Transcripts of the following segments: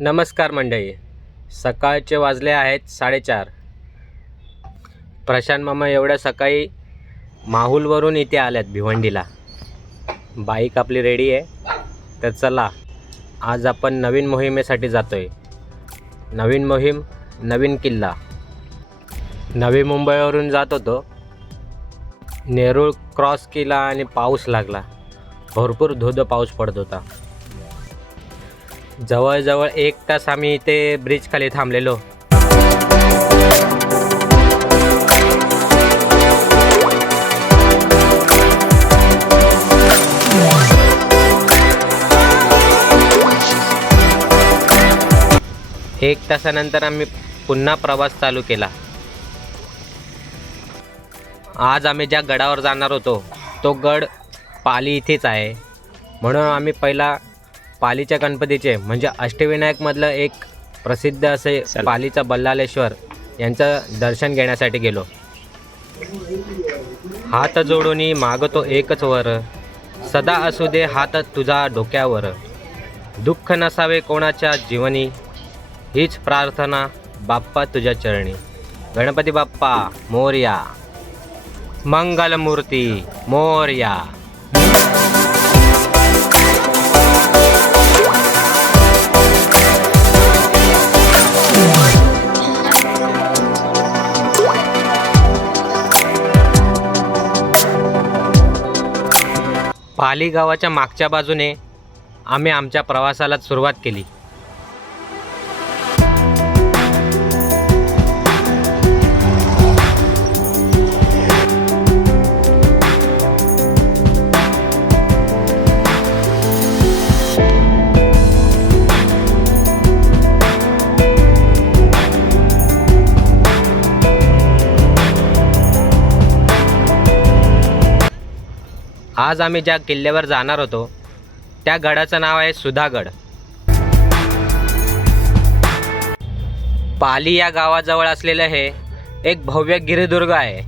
नमस्कार मंडळी, सकाळचे वाजले आहेत 4:30. प्रशांत मामा एवढ्या सकाळी माहुलवरून इथे आल्यात भिवंडीला. बाईक आपली रेडी आहे, तर चला आज आपण नवीन मोहिमेसाठी जातोय. नवीन मोहीम, नवीन किल्ला. नवी मुंबईवरून जात होतो. नेरूळ क्रॉस केला आणि पाऊस लागला. भरपूर धोधो पाऊस पडत होता. जवळजवळ 1 तास आम्ही इथे ब्रिज खाली थांबलेलो. एक तासानंतर आम्ही पुन्हा प्रवास चालू केला. आज आम्ही ज्या गडावर जाणार होतो तो गड पाली इथेच आहे. म्हणून आम्ही पहिला पालीच्या गणपतीचे म्हणजे अष्टविनायकमधलं एक प्रसिद्ध असे पालीचा बल्लाळेश्वर यांचं दर्शन घेण्यासाठी गेलो. हात जोडून मागतो एकच वर, सदा असू दे हात तुझा डोक्यावर. दुःख नसावे कोणाच्या जीवनी, हीच प्रार्थना बाप्पा तुझ्या चरणी. गणपती बाप्पा मोरया, मंगलमूर्ती मोरया. पाली गावाच्या मागच्या बाजूने आम्ही आमच्या प्रवासाला सुरुवात केली. आज आम्ही ज्या किल्ल्यावर जाणार होतो त्या गडाचं नाव आहे सुधागड. पाली या गावाजवळ असलेलं हे एक भव्य गिरिदुर्ग आहे.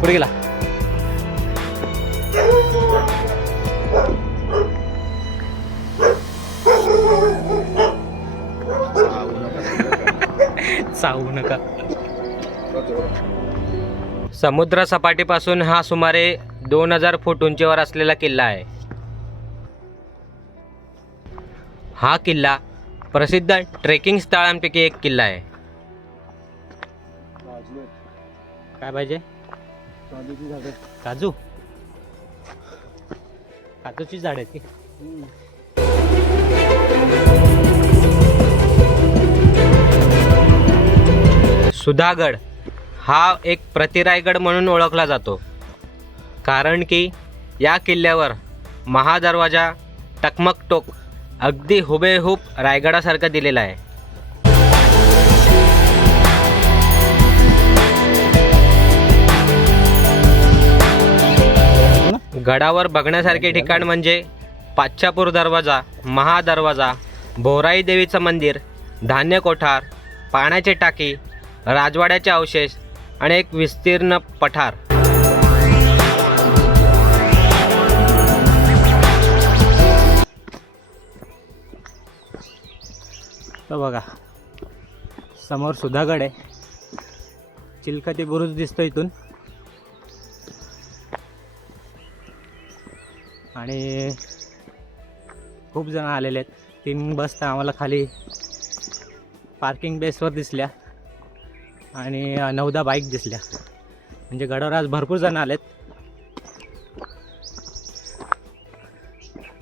कुठे गेला? चावू नका. समुद्र सपाटीपासून हा सुमारे 2000 फूट उंचीवर असलेला किल्ला आहे. हा किल्ला प्रसिद्ध ट्रेकिंग स्थळांपैकी एक किल्ला आहे. काय पाहिजे? काजू. काजूची झाड आहे ती. सुधागड हा एक प्रतिरायगड म्हणून ओळखला जातो, कारण की या किल्ल्यावर महादरवाजा टकमक टोक अगदी हुबेहूब रायगडासारखं दिलेला आहे. गडावर बघण्यासारखे ठिकाण म्हणजे पाच्छापूर दरवाजा, महादरवाजा, बोराई देवीचं मंदिर, धान्य कोठार, पाण्याची टाकी, राजवाड्याचे अवशेष आणि एक विस्तीर्ण पठार. तो बघा समोर सुधागड आहे. चिलखती बुरुज दिसतो इथून. आणि खूप जण आलेले आहेत. 3 बस तर आम्हाला खाली पार्किंग बेसवर दिसल्या आणि 9-10 बाईक दिसल्या. म्हणजे गडावर आज भरपूर जण आलेत.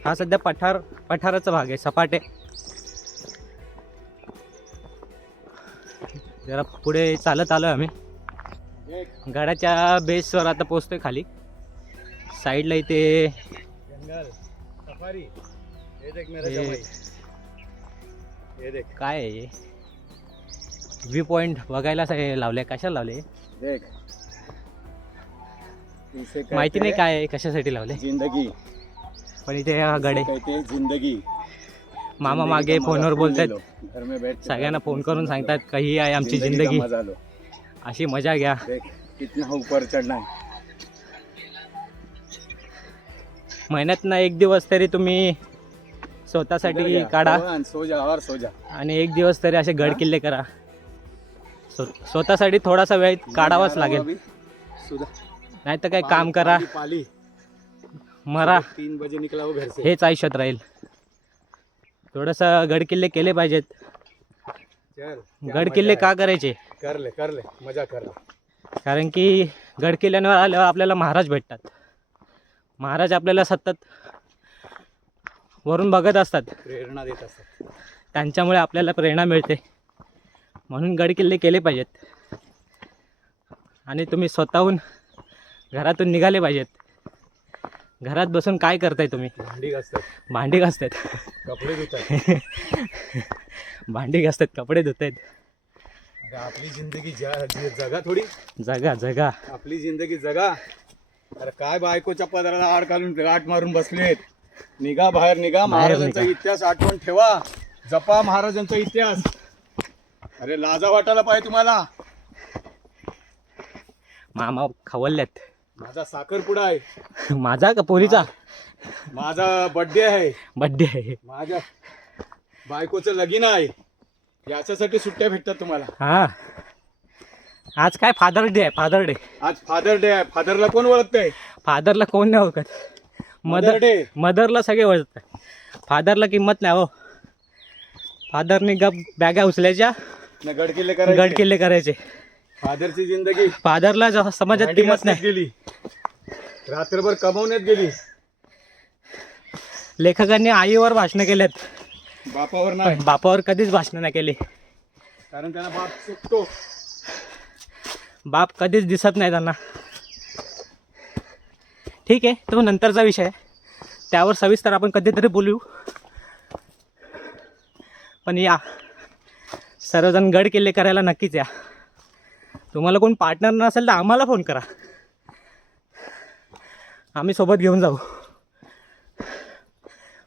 हा सध्या पठाराचा भाग आहे, सपाटे. जरा पुढे चालत आलो आम्ही. गडाच्या बेसवर आता पोचतोय खाली. साईडला इथे सफारी. काय आहे? व्ह्यू पॉइंट बघायला लावले. कशाला लावले माहिती नाही, काय आहे कशासाठी लावले जिंदगी. पण इथे हा गड आहे. जिंदगी. मामा मागे फोनवर बोलतात, सगळ्यांना फोन करून सांगतात काही आहे आमची जिंदगी, अशी मजा घ्या. कितना ऊपर चढ़ना है. महिन्यातनं एक दिवस तरी तुम्ही स्वतःसाठी काढा सो जा और सो जा. आणि एक दिवस तरी असे गड किल्ले करा. स्वतःसाठी थोडासा वेळ काढावाच लागेल. नाही तर काय काम करा, पाली मरा, 3 बजे निकला हो घर से. हेच आयुष्यात राहील. थोडंसं गड किल्ले केले पाहिजेत. चल, गड किल्ले का करायचे? कर ले मजा कर ले. कारण की गड किल्ल्यांवर आल्यावर आपल्याला महाराज भेटतात. महाराज आपल्याला सतत वरून बघत असतात, प्रेरणा देत असतात. त्यांच्यामुळे आपल्याला प्रेरणा मिळते. म्हणून गड किल्ले केले पाहिजेत. आणि तुम्ही स्वतःहून घरातून निघाले पाहिजेत. घरात बसून काय करताय तुम्ही? भांडी घासतात, कपडे धुतात. भांडी घासतात, कपडे धुतायत. आपली जिंदगी जगा थोडी. जगा आपली जिंदगी जगा. अरे काय बायकोच्या पदराला आड घालून गाठ मारून बसलेत. निघा बाहेर निघा. महाराजांचा इतिहास आठवण ठेवा. जपा महाराजांचा इतिहास. अरे लाजा वाटायला पाहिजे तुम्हाला. मामा खवलल्यात. माझा साखरपुडा आहे. माझा का पोरीचा? माझा बर्थडे आहे. बड्डे आहे. माझ्या बायकोचं लगीन आहे. याच्यासाठी सुट्ट्या भेटतात तुम्हाला. हा, आज काय फादर डे आहे. Father day. आज फादर डे आहे. फादरला कोण ओळखतंय? फादरला कोण नाही ओळखत. Mother day. मदरला सगळे ओळखतात. फादरला किंमत नाही हो. फादरने गप बॅगा उचलायच्या, गड किल्ले गड किल्ले करायचे. फादरची जिंदगी फादरला समाजात किंमत नाही. गेली. रात्रभर कमवण्यात गेली. लेखकांनी आईवर भाषणं केलेत, बापावर नाही. बापावर कधीच भाषणं नाही केली. कारण त्यांना बाप चुकतो. बाप कधीच दिसत नाही त्यांना. ठीक आहे, तो नंतरचा विषय आहे. त्यावर सविस्तर आपण कधीतरी बोलू. पण या सर्वजण गड किल्ले करायला नक्कीच या. तुम्हाला कोण पार्टनर नसेल तर आम्हाला फोन करा, आम्ही सोबत घेऊन जाऊ.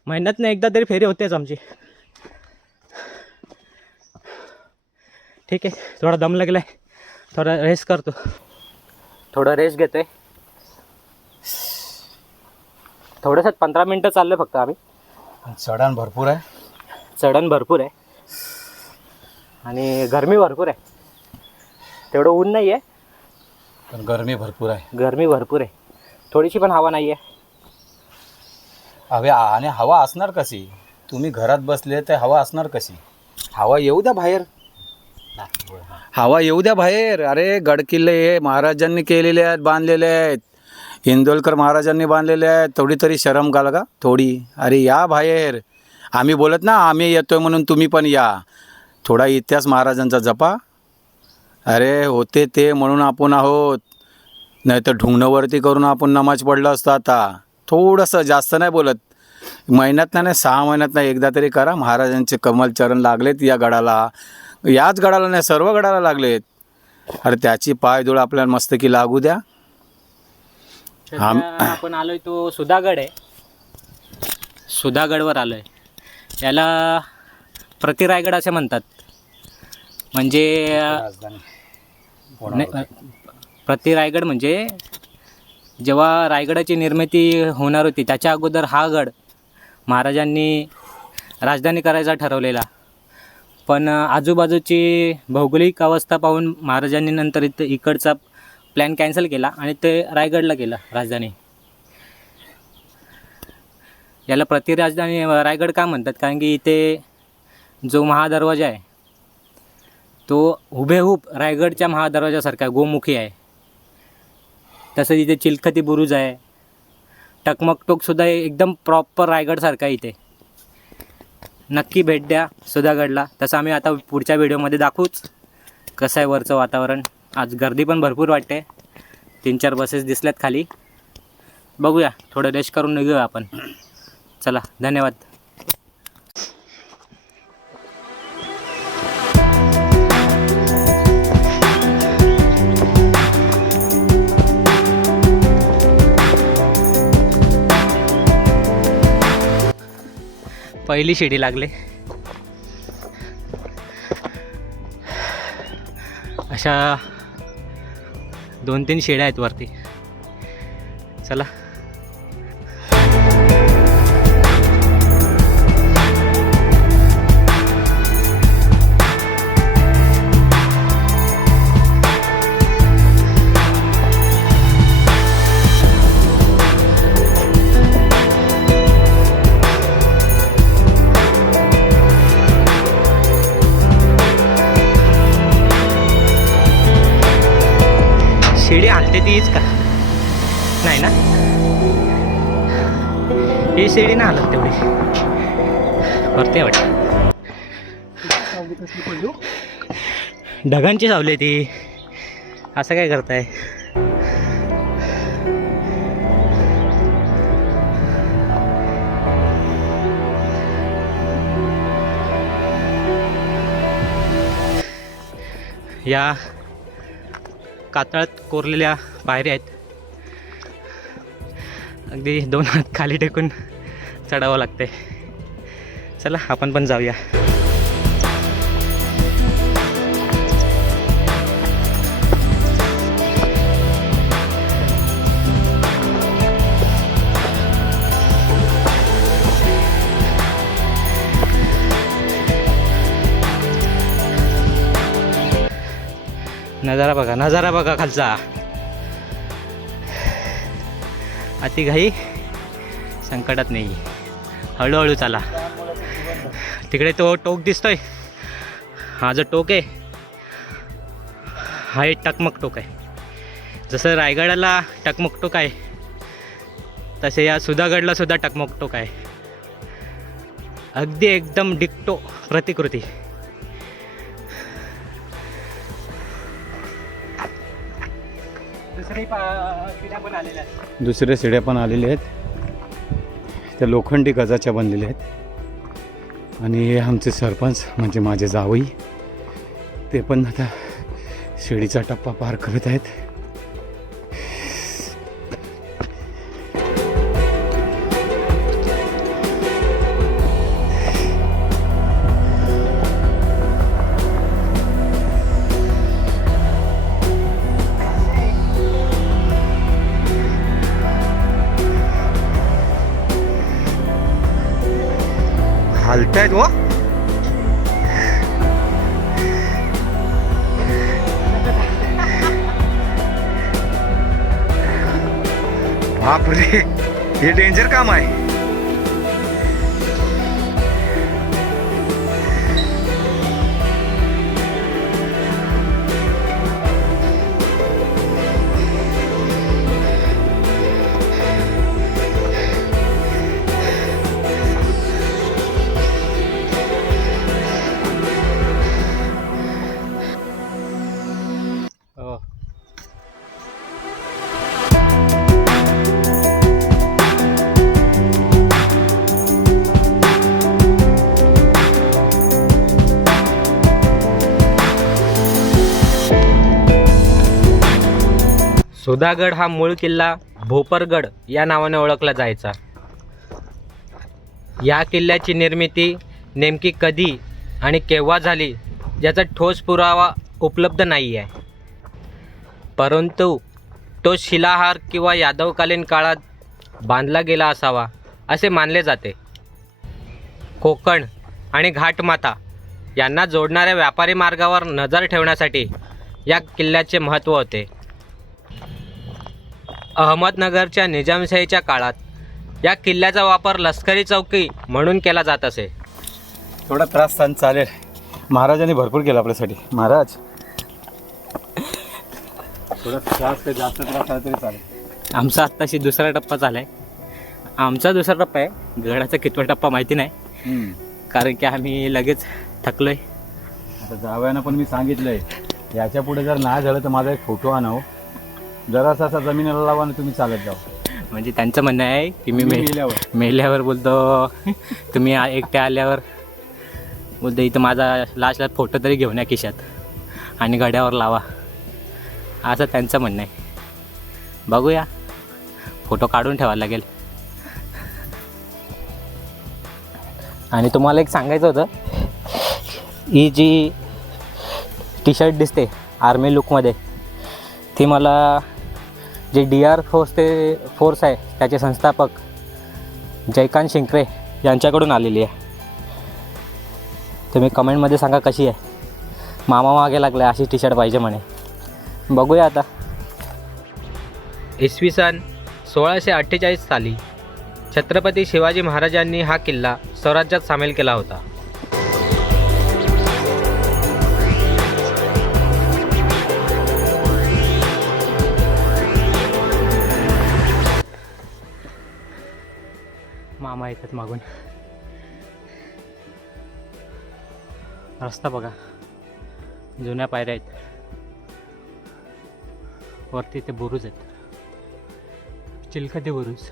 महिन्यातनं एकदा तरी फेरी होतेच आमची. ठीक आहे, थोडा दम लागलाय, थोडा रेस्ट करतो. थोडा रेस्ट घेतोय. थोडंसं 15 मिनटं चाललं फक्त आम्ही. चढण भरपूर आहे. चढण भरपूर आहे आणि गरमी भरपूर आहे. तेवढं ऊन नाही आहे पण गरमी भरपूर आहे. गरमी भरपूर आहे. थोडीशी पण हवा नाही आहे. हवे आणि हवा असणार कशी? तुम्ही घरात बसले तर हवा असणार कशी? हवा येऊ द्या बाहेर. हवा येऊ द्या बाहेर. अरे गड किल्ले हे महाराजांनी केलेले आहेत, बांधलेले आहेत. इंदोलकर महाराजांनी बांधलेले आहेत. थोडी तरी शरम घाला का थोडी? अरे या बाहेर. आम्ही बोलत ना आम्ही येतोय म्हणून तुम्ही पण या. थोडा इतिहास महाराजांचा जपा. अरे होते ते म्हणून आपण आहोत, नाही तर ढुंगणवरती करून आपण नमाज पडलं असतं. आता थोडंसं जास्त नाही बोलत. महिन्यात नाही 6 महिन्यात नाही एकदा तरी करा. महाराजांचे कमल चरण लागलेत या गडाला. याच गडाला नाही सर्व गडाला लागलेत. अरे त्याची पायधूळ आपल्याला मस्तकी लागू द्या. आपण आलोय तो सुधागड आहे. सुधागडवर आलोय. याला प्रतिरायगड असे म्हणतात. म्हणजे प्रतिरायगड म्हणजे जेव्हा रायगडाची निर्मिती होणार होती त्याच्या अगोदर हा गड महाराजांनी राजधानी करायचा ठरवलेला. पण आजूबाजूची भौगोलिक अवस्था पाहून महाराजांनी नंतर इकडचा प्लॅन कॅन्सल केला आणि ते रायगडला केला राजधानी. याला प्रतिराजधानी रायगड का म्हणतात? कारण की इथे जो महादरवाजा आहे तो हुबेहूब रायगडच्या महादरवाजासारखा गोमुखी आहे. तसंच इथे चिलखती बुरुज आहे. टकमकटोकसुद्धा एकदम प्रॉपर रायगडसारखा आहे इथे. नक्की भेट द्या सुधागडला. तसं आम्ही आता पुढच्या व्हिडिओमध्ये दाखवूच कसं आहे वरचं वातावरण. आज गर्दी पण भरपूर वाटते. 3-4 बसेस दिसल्यात खाली. बघूया, थोडं रेस्ट करून निघूया आपण. चला, धन्यवाद. पहिली शिडी लागले. अशा 2-3 शेळ्या आहेत वरती. चला. शिडी हलते तीच का नाही ना? ही शिडी ना हलत तेवढी वरती वाटत. ढगांची सावली ती. असं काय करताय? या कातळात कोरलेल्या पायऱ्या आहेत. अगदी 2 हात खाली टेकून चढावं लागते. चला आपण पण जाऊया. नजारा बघा खालचा. अति घाई संकटात नाही. हळूहळू चाला. तिकडे तो टोक दिसतोय. हा जो टोक आहे हा एक टकमक टोक आहे. जसं रायगडाला टकमक टोक आहे तसे या सुधागडला सुद्धा टकमक टोक आहे. अगदी एकदम डिक्टो प्रतिकृती. दुसऱ्या शिड्या पण आलेल्या आहेत. त्या लोखंडी गजाच्या बनलेल्या आहेत. आणि हे आमचे सरपंच म्हणजे माझे जावई ते पण आता शिडीचा टप्पा पार करत आहेत. हलतायत हो. बापरे, हे डेंजर काम आहे. सुधागड हा मूळ किल्ला भोपरगड या नावाने ओळखला जायचा. या किल्ल्याची निर्मिती नेमकी कधी आणि केव्हा झाली याचा ठोस पुरावा उपलब्ध नाही आहे. परंतु तो शिलाहार किंवा यादवकालीन काळात बांधला गेला असावा असे मानले जाते. कोकण आणि घाटमाथा यांना जोडणाऱ्या व्यापारी मार्गावर नजर ठेवण्यासाठी या किल्ल्याचे महत्त्व होते. अहमदनगरच्या निजामशाहीच्या काळात या किल्ल्याचा वापर लष्करी चौकी म्हणून केला जात असे. थोडा त्रास सहन चालेल. महाराजांनी भरपूर केलं आपल्यासाठी. महाराज थोडा त्रास काही जास्त त्रास झाला तरी चालेल. आमचा आत्ताशी दुसरा टप्पा चालाय. आमचा दुसरा टप्पा आहे. गडाचा कितवा टप्पा माहिती नाही कारण की आम्ही लगेच थकलोय. आता जावयानं पण मी सांगितलंय याच्या पुढे जर नाही झालं तर माझा एक फोटो आणा हो. जरासा असा जमिनीला लावा आणि तुम्ही चालत जाऊ. म्हणजे त्यांचं म्हणणं आहे की मी मेल्यावर बोलतो तुम्ही एकटे आल्यावर बोलतो इथं माझा लास्टला फोटो तरी घेऊन या खिशात आणि गड्यावर लावा असं त्यांचं म्हणणं आहे. बघूया, फोटो काढून ठेवायला लागेल. आणि तुम्हाला एक सांगायचं होतं, ही जी टी शर्ट दिसते आर्मी लुकमध्ये ती मला जे DR फोर्स आहे त्याचे संस्थापक जयकांत शिंकरे यांच्याकडून आलेली आहे. तुम्ही कमेंटमध्ये सांगा कशी आहे. मामा मागे लागले अशी टी शर्ट पाहिजे म्हणे. बघूया आता. इसवी सन 1648 साली छत्रपती शिवाजी महाराजांनी हा किल्ला स्वराज्यात सामील केला होता. मामा येतात मागून. रस्ता बघा, जुन्या पायऱ्या आहेत. वरती ते बुरुज आहेत, चिलखते बुरुज.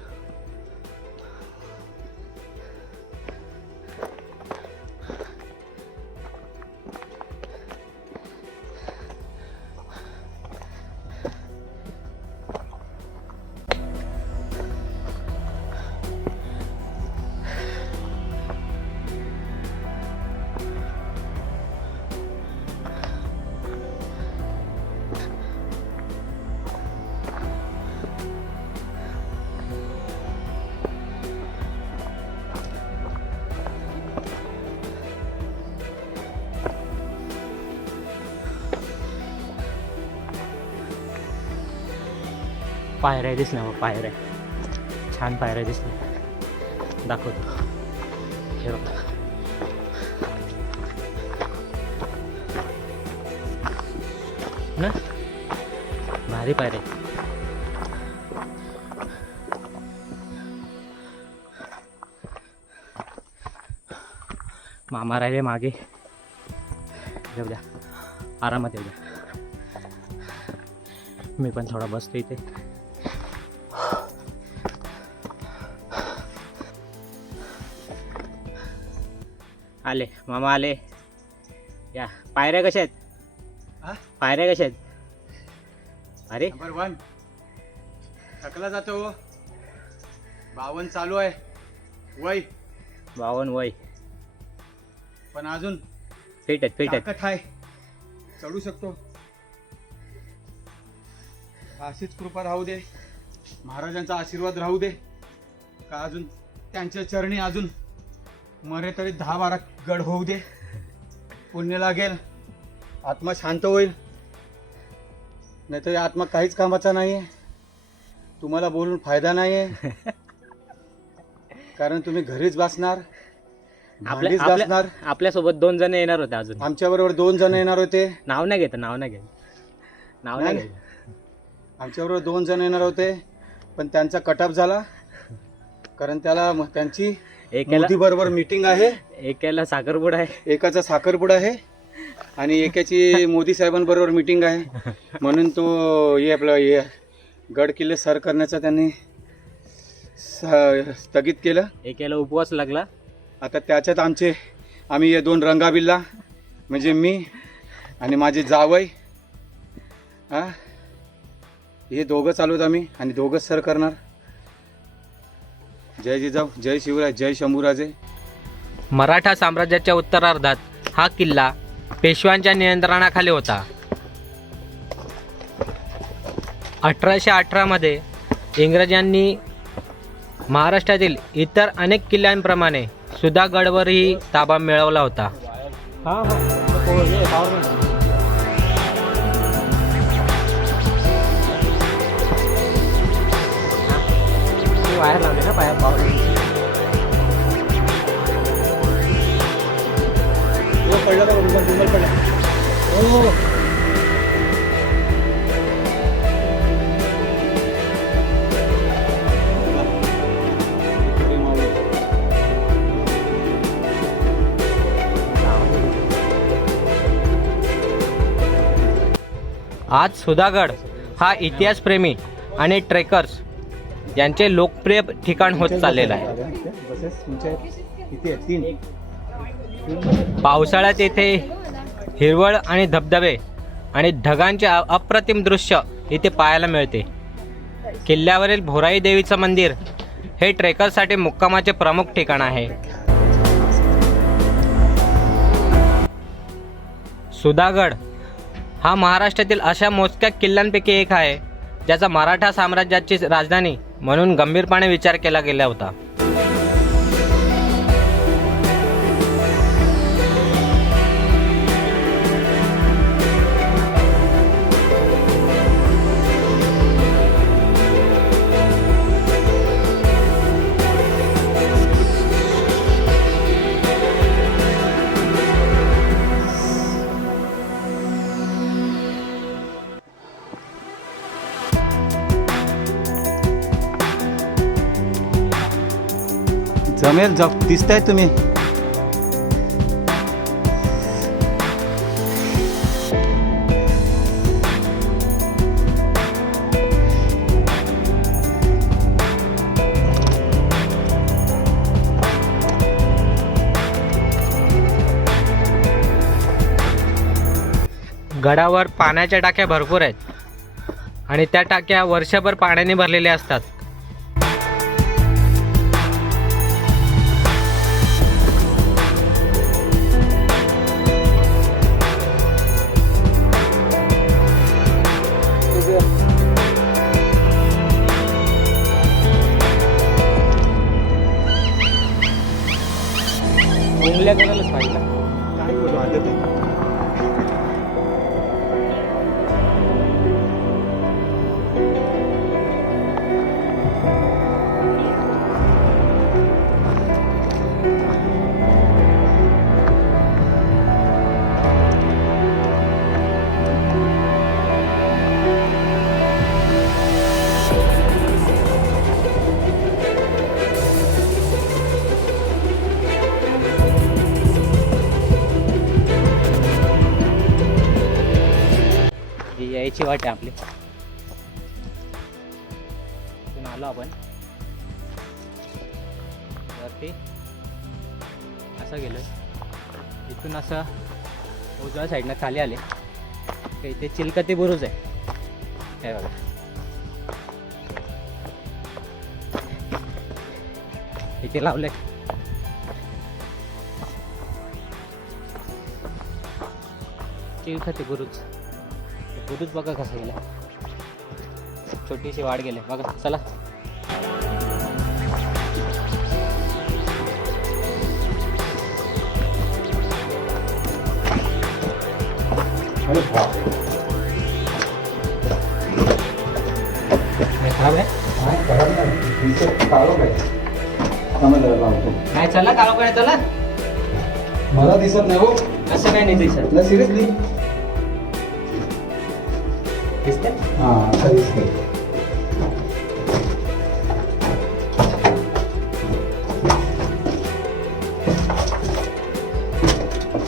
पायऱ्या दिसल्या मग, पायऱ्या छान पायऱ्या दिसल्या. दाखवतो हे बघा. ना भारी पायऱ्या. मामा राहिले मागे. येऊ द्या, आरामात येऊ द्या. मी पण थोडा बसतो इथे. आले मामा आले. या पायऱ्या कशा आहेत? पायऱ्या कशा आहेत? अरे नंबर 1 थकला जातो. 52 चालू आहे वय. 52 वय, पण अजून फिट आहेत. ताकद आहे, चढू शकतो. अशीच कृपा राहू दे, महाराजांचा आशीर्वाद राहू दे. का अजून त्यांच्या चरणी अजून मरे तरी 10-12 गड होऊ दे. पुण्य लागेल, आत्मा शांत होईल. नाहीतर आत्मा काहीच कामाचा नाहीये. तुम्हाला बोलून फायदा नाहीये, कारण तुम्ही घरीच बसणार, भांडीच घासणार. आपल्यासोबत 2 जण येणार होते अजून. आमच्या बरोबर 2 जण येणार होते. नाव नाही घेत. आमच्याबरोबर 2 जण येणार होते, पण त्यांचा कटअप झाला. कारण त्याला त्यांची मोदी बरोबर मीटिंग आहे. एकाला साखरपुडा आहे, एकाचा साखरपुडा आहे, आणि एकाची मोदी साहेबांबरोबर मीटिंग आहे. म्हणून तो हे आपलं हे गड किल्ले सर करण्याचा त्यांनी स्थगित केलं. एकाला उपवास लागला. आता त्याच्यात आम्ही हे 2 रंगाबिल्ला, म्हणजे मी आणि माझे जावई, हे दोघं चालवत आम्ही, आणि दोघंच सर करणार. जय जिजाऊ, जय शिवराय, जय शंभूराजे. मराठा साम्राज्याच्या उत्तरार्धात हा किल्ला पेशव्यांच्या नियंत्रणाखाली होता. 1818 मध्ये इंग्रजांनी महाराष्ट्रातील इतर अनेक किल्ल्यांप्रमाणे सुधागडवरही ताबा मिळवला होता. वायर लावले ना पाया पावर. पडला का रुमाल पडला. हो आज सुधागड हा इतिहासप्रेमी आणि ट्रेकर्स यांचे लोकप्रिय ठिकाण होत चाललेलं आहे. पावसाळ्यात येथे हिरवळ आणि धबधबे आणि ढगांचे अप्रतिम दृश्य इथे पाहायला मिळते. किल्ल्यावरील भोराई देवीचं मंदिर हे ट्रेकर्ससाठी मुक्कामाचे प्रमुख ठिकाण आहे. सुधागड हा महाराष्ट्रातील अशा मोजक्या किल्ल्यांपैकी एक आहे ज्याचा मराठा साम्राज्याची राजधानी म्हणून गंभीरपणे विचार केला गेला होता. जमेल दिसताय तुम्ही. गडावर पाण्याच्या टाक्या भरपूर आहेत आणि त्या टाक्या वर्षभर पाण्याने भरलेल्या असतात. उंगल्या करायलाच पाहिजे. काय बोलू आता ते. ही यायची वाट आहे आपली. इथून आलो आपण वरती, असं गेलोय. इथून असं उजव्या साईडनं खाली आले की इथे चिलकती बुरुज आहे. हे बघा, इथे लावले चिलखती बुरुज. बुरुज बघा कसं गेलं, छोटीशी वाढ गेले बघा. चला अरे बाप. खराब आहे नाही. चला काळो काय, चला. मला दिसत नाही हो. असं काय नाही दिसत. सिरियसली दिसते. हा आता दिसतंय.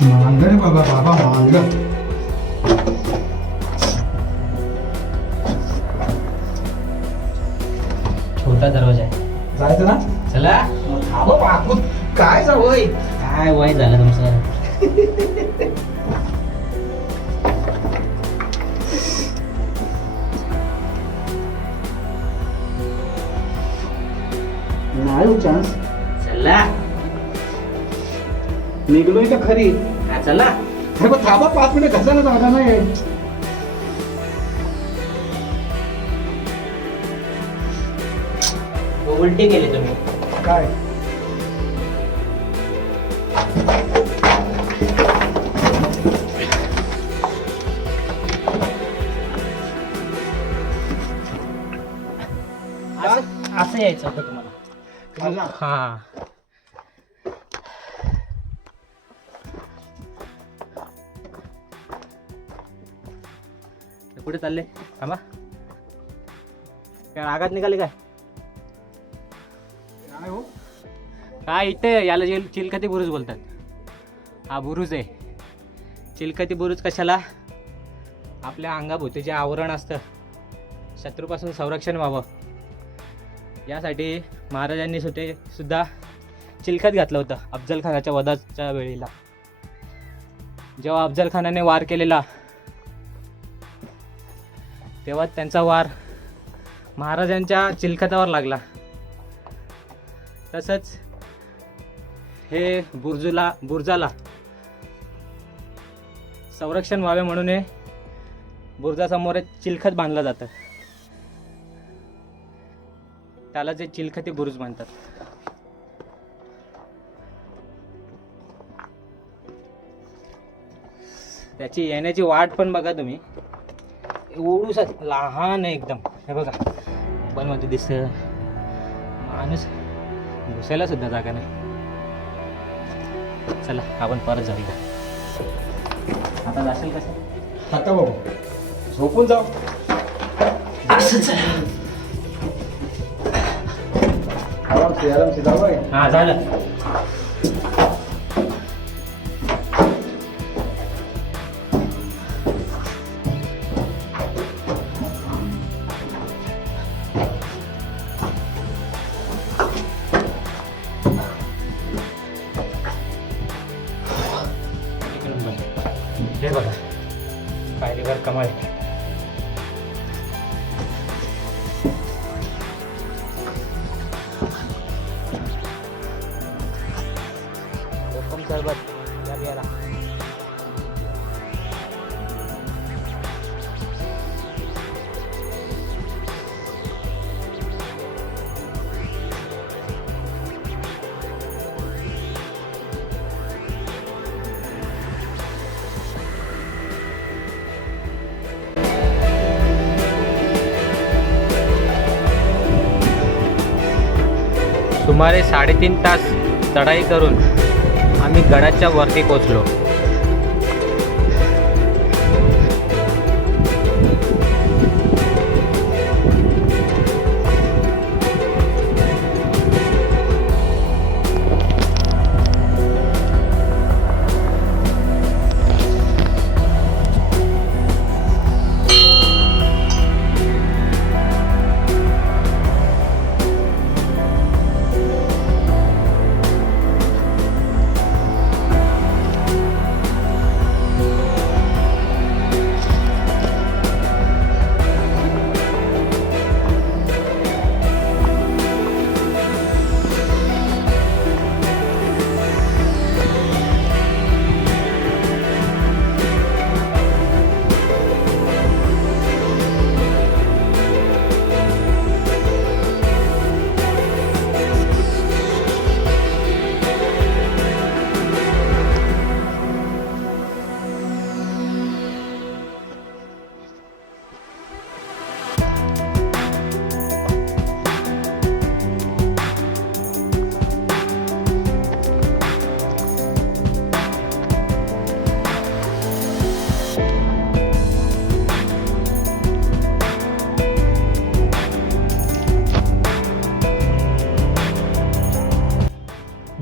मांग रे बाबा, बाबा मांग. छोटा दरवाजा आहे. जायचं ना. चला. थांबा बापू, काय जावय. काय वय झालं तुमचं. नाही चान्स. चला निघलोय का खरी. हा चला. अरे पण थांबा 5 मिनिट, घसायला जागा नाही. उलटी केली तुम्ही. काय असं यायचं होतं तुम्हाला. हा कुठे चालले. थांबा. काय रागात निघाले काय. हो. काय इथे याला चिलखती बुरुज बोलतात. हा बुरुज आहे. चिलखती बुरुज कशाला, आपल्या अंगाभोवती जे आवरण असतं शत्रूपासून संरक्षण व्हावं यासाठी महाराजांनी सुद्धा चिलखत घातलं होतं. अफजल खानाच्या वधाच्या वेळेला जेव्हा अफजल खानाने वार केलेला तेव्हा त्यांचा वार महाराजांच्या चिलखतावर लागला. तसंच हे बुर्जाला संरक्षण व्हावे म्हणून हे बुरुजासमोर एक चिलखत बांधलं जातं, त्याला जे चिलखती बुरुज म्हणतात. त्याची येण्याची वाट पण बघा तुम्ही, एवढूसा लहान आहे एकदम. हे बघा पण मध्ये दिसत माणूस घुसायला सुद्धा जागा नाही. चला आपण परत जाऊया. आता जाशील कसं? आता बाबू झोपून जाऊ. आरामशी जाऊ. हा झालं. हे बघा पायरीवर कमाल आहे. कोकम सरबत या बियाला. सुमारे 3.5 तास चढाई करून आम्ही गडाच्या वरती पोचलो.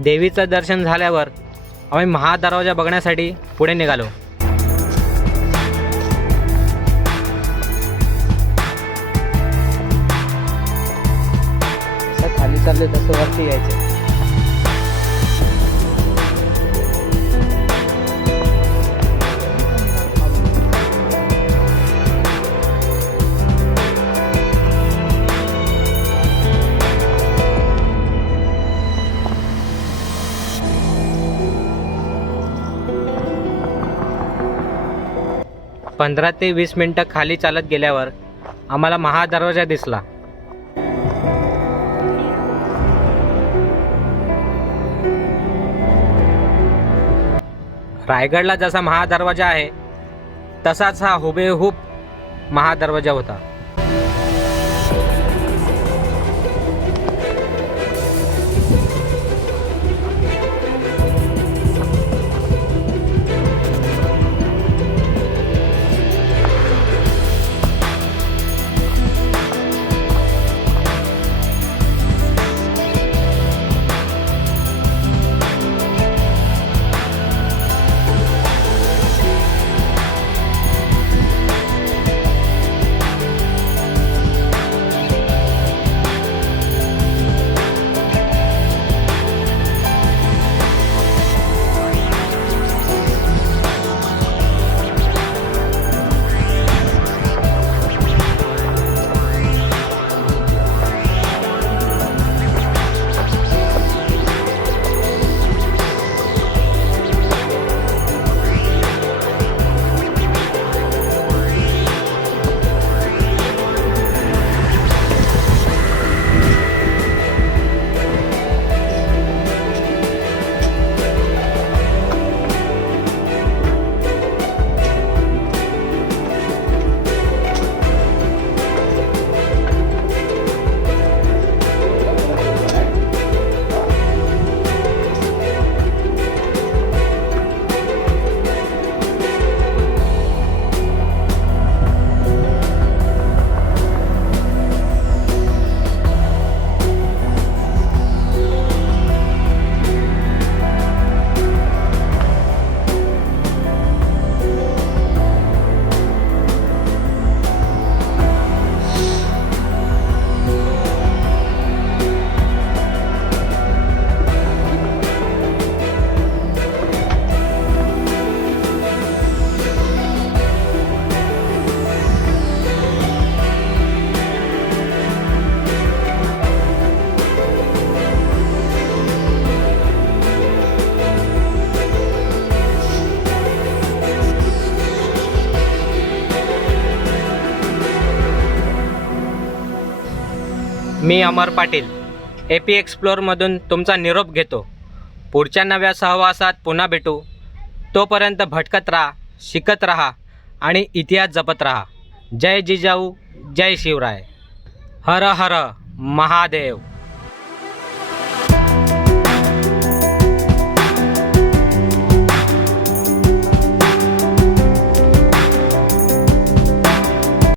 देवीचं दर्शन झाल्यावर आम्ही महादरवाजा बघण्यासाठी पुढे निघालो. जसं खाली चालले तसं वरती यायचं. पंधरा ते 20 मिनटं खाली चालत गेल्यावर आम्हाला महादरवाजा दिसला. रायगडला जसा महादरवाजा आहे तसाच हा हुबेहूब महादरवाजा होता. मी अमर पाटील AP एक्सप्लोअरमधून तुमचा निरोप घेतो. पुढच्या नव्या सहवासात पुन्हा भेटू. तोपर्यंत भटकत राहा, शिकत राहा आणि इतिहास जपत राहा. जय जिजाऊ, जय शिवराय. हर हर महादेव.